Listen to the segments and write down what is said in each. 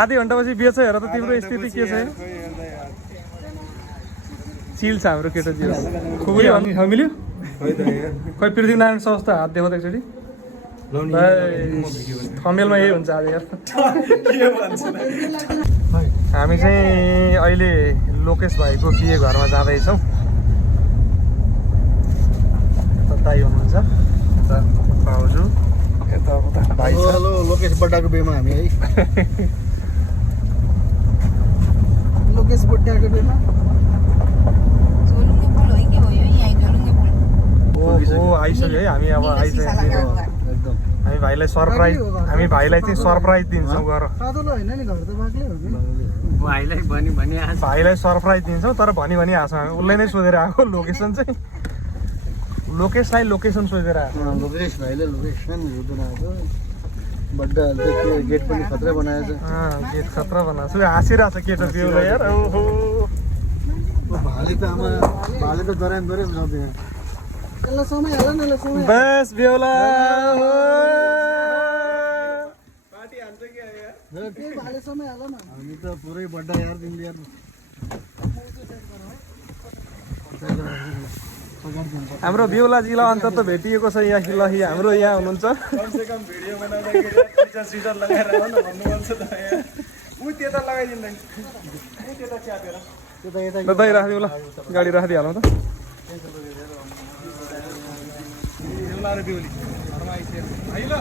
आधी घन्टापछि बेच हेर त तिम्रो स्थिति के छ चिल छ हाम्रो केटाजी खुकुरी भन्ने ठाउँ मिल्यो खै पृथ्वीनारायण संस्था हात देखाउँदा एकचोटि थमेलमा यही हुन्छ आज यार हामी चाहिँ अहिले लोकेश भाइको बिहे घरमा जाँदैछौँ दाइ हुनुहुन्छ भाउजू यता भाइ छ लोकेश बड्डाको बेमा हामी है लोकेश बड्डाको बेमा ओहो आइसक्यो है हामी अब आइसक्यो हामी भाइलाई सरप्राइज चाहिँ सरप्राइज दिन्छौँ गर भाइलाई सरप्राइज दिन्छौँ तर भनी हाँस्छौँ हामी उसलाई नै सोधेर आएको लोकेसन चाहिँ लोकेशलाई लोकेसन सोधेर आएको लोकेश भाइले लोकेसन हेर्दैन आएको बड्डाहरूले गेट पनि खतरा बनाएछ गेट खतरा बनाएको छु हाँसिरहेको छ केटो बेहुला यार ओहो भाले त आमा भाले त दराम जाँदैन यसलाई समय हाल न यसलाई समय बस बेहुला पार्टी हान्छ के यार के भाले समय हाल न हामी त पुरै बड्डा यार दिन्छ यार हाम्रो बेहुलाजीलाई अन्त त भेटिएको छ यहाँ ल हाम्रो यहाँ हुनुहुन्छ कमसेकम भिडियो बनाउँदाखेरि फिचर लगाएर आउन भन्नुपर्छ त यार उ त्यता लगाइदिँदैन उ त्यता च्यापेर ल दाइ राखिदिउँ ल गाडी राखिदिइहालौँ त बेहुला र बेहुली घरमा आइसक्यो है ल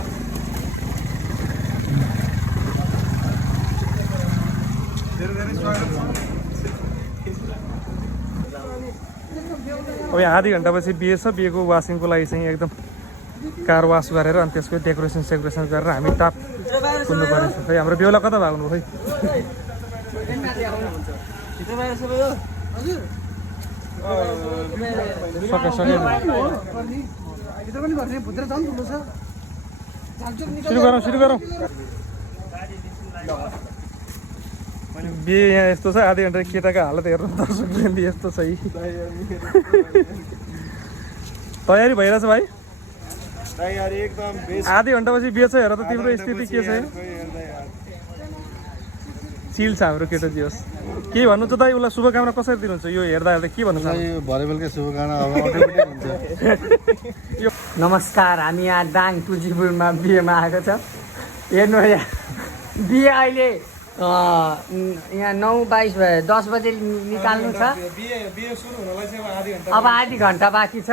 धेरै धेरै स्वागत अब यहाँ आधी घन्टापछि बिहे छ बिहेको वासिङको लागि चाहिँ एकदम कार वास गरेर अनि त्यसको डेकोरेसन सेकोरेसन गरेर हामी टाप कुद्नु पर्ने छ खै हाम्रो बेहुला कता भाग्नु खै सुरु गरौँ बिहे यहाँ यस्तो छ आधी घन्टा केटाको हालत हेर्नु दर्शकले यस्तो छ तयारी भइरहेछ भाइ एकदम आधी घन्टापछि बिहे छ हेर त तिम्रो स्थिति के छ चिल छ हाम्रो केटाजी होस् के भन्नु त दाइ उसलाई शुभकामना कसरी दिनुहुन्छ यो हेर्दा के भन्नु भरे बेलुका शुभकामना अब यो नमस्कार हामी यहाँ दाङ तुलसीपुरमा बिहेमा आएको छ हेर्नु यहाँ बिहे अहिले यहाँ 9:22 भयो 10 बजे निकाल्नु छ अब आधी घन्टा बाँकी छ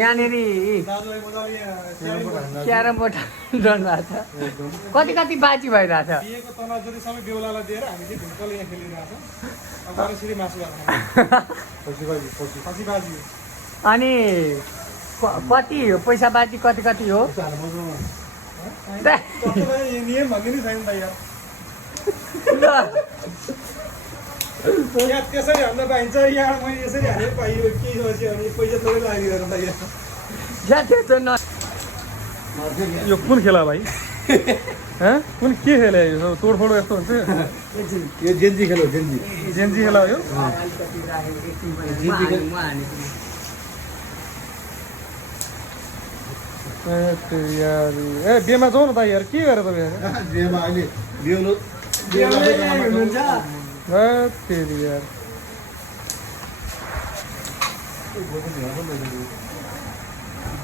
यहाँनिर क्यारम बोर्ड रहनु भएको छ कति बाजी भइरहेछ अनि कति हो पैसा बाजी कति हो त्यसरी हान्न पाइन्छ यहाँ मैले यसरी हाल्नु पाइयो के सोच्यो भने पैसा थोरै लागिरहनु यो कुन खेला भाइ कुन के खेला यो तोडफोड यस्तो हुन्छ यो जेन्जी खेल हो जेन्जी खेला हो यो ए बिहेमा जाउँ न त यार के गरेर तपाईँ बिहेमा अहिले हुनुहुन्छ यार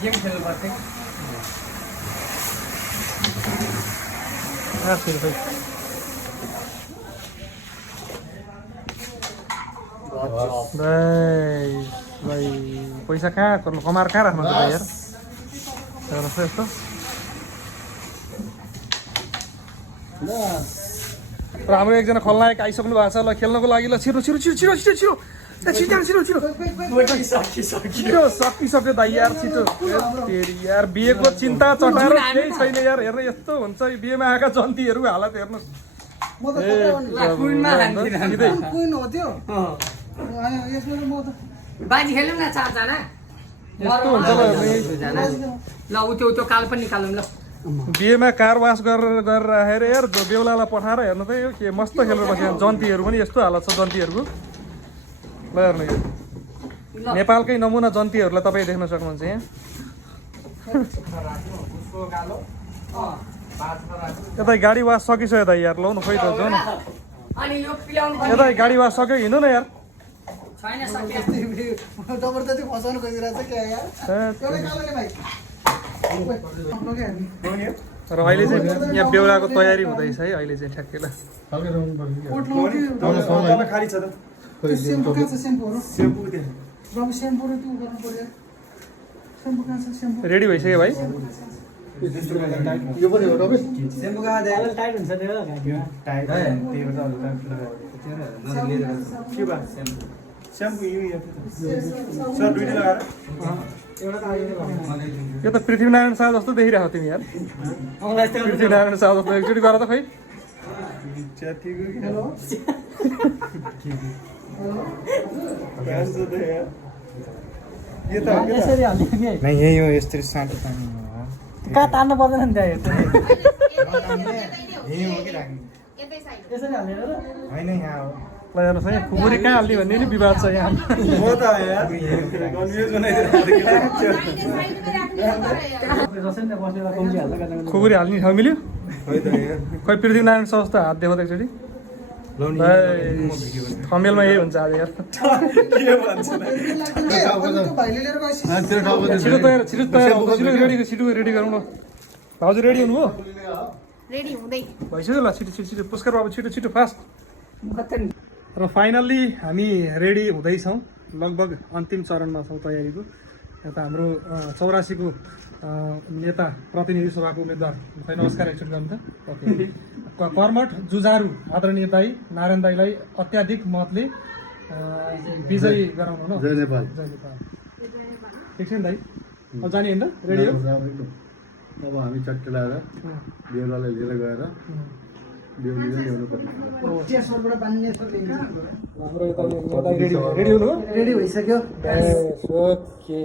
गेम खेल्नु पर्छ भाइ पैसा कहाँ कमाएर कहाँ राख्नुहुन्छ भाइ यार यस्तो र हाम्रो एकजना खलनायक आइसक्नु भएको छ ल खेल्नको लागि ल छिरो सकिसक्यो दाइ यार छिटो यार बिहेको चिन्ता चटाएर केही छैन यार हेर्न यस्तो हुन्छ बिहेमा आएका जन्तीहरू हालत हेर्नुहोस् बाजी खेल्यौँ न 4 जना यस्तो हुन्छ ल त्यो काल पनि निकालौँ ल बिहेमा कार वास गरेर राखेर यार बेहुलालाई पठाएर हेर्नु त यो के मस्त खेलेर बस्यो जन्तीहरू पनि यस्तो हालत छ जन्तीहरूको ल हेर्नु यो नेपालकै नमुना जन्तीहरूलाई तपाईँ देख्न सक्नुहुन्छ यहाँ यता गाडी वास सकिसक्यो यता यार लौ न खोइ त जाउँ न अनि यो पिलाउनु पर्ने यता गाडी वास सक्यो हिँड्नु न यार छैन सक्या जबरजस्ती फसाउनु खोजिरहेको छ क्या यार एउटै कालो नि भाइ र अहिले चाहिँ यहाँ बेहुलाको तयारी हुँदैछ है अहिले चाहिँ ठ्याक्कै ल तल खाली छ त सेम्पू कहाँ छ सेम्पूहरू सेम्पू त्यहाँ रम सेम्पूहरू त्यो गर्नु पर्यो सेम्पू कहाँ छ सेम्पू रेडी भइसक्यो भाइ यो पनि हो तपाईँ सेम्पू कहाँ दे टाइट हुन्छ त्यो टाइट त्यही भएर के बा सेम्पू सेम्पू यो सर दुईटै लगाएर यो त पृथ्वीनारायण शाह जस्तो देखिरहेको तिमी यार पृथ्वीनारायण शाह जस्तो एकचोटि गर त खै च्यातिको के हेलो भ्यास त यार यो त यसरी हाल्ने नि नै यही हो यस्तरी साटो पानी हो कहाँ तान्नु पर्दैन नि त्यहाँ यही हो कि राख्ने यसरी हाल्ने र होइन यहाँ हो ल हेर्नुहोस् है खुकुरी कहाँ हाल्ने भन्ने नि विवाद छ यहाँ हो त यार कन्फ्युज बनाइदिनु खुकुरी हाल्ने ठाउँ मिल्यो खै त यार खै पृथ्वीनारायण शाह जस्तो हात देखाउँदा एकचोटि थमेलमा यही हुन्छ आज यार के भन्छ भाइले लिएर गएपछि छिटो तयार छिटो रेडी छिटो रेडी गरौँ न भाउजू रेडी हुनुभयो रेडी हुँदै भइसक्यो ल छिटो छिटो छिटो पुष्कर बाबु छिटो छिटो फास्ट र फाइनल्ली हामी रेडी हुँदैछौँ लगभग अन्तिम चरणमा छौँ तयारीको यता हाम्रो 84को नेता प्रतिनिधि सभाको उम्मेदवार खै नमस्कार एकचोटि गर्नु त ओके कर्मठ जुझारु आदरणीय दाई नारायण दाईलाई अत्याधिक मतले विजयी गराउनु न जय नेपाल ठिक छ नि दाई अब जाने होइन रेडी हो अब हामी चट्टी लगाएर बेहुलालाई लिएर गएर बेहुलीले ल्याउनु पर्ने टेस्टबाट बान्नेश्वर लिन्छ हाम्रो यता रेडी रेडी हुनु हो रेडी भइसक्यो ओके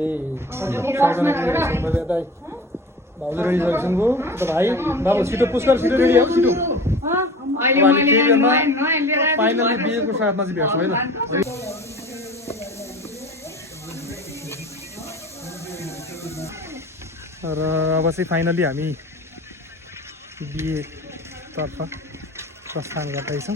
भाउजू रेडी भइसक्नु त भाइ बाबु छिटो पुष्कर छिटो रेडी हो छिटो फाइनली बिहेको साथमा चाहिँ भेट्छौँ है ल र अब चाहिँ फाइनली हामी बिहेतर्फ प्रस्थान गर्दैछौँ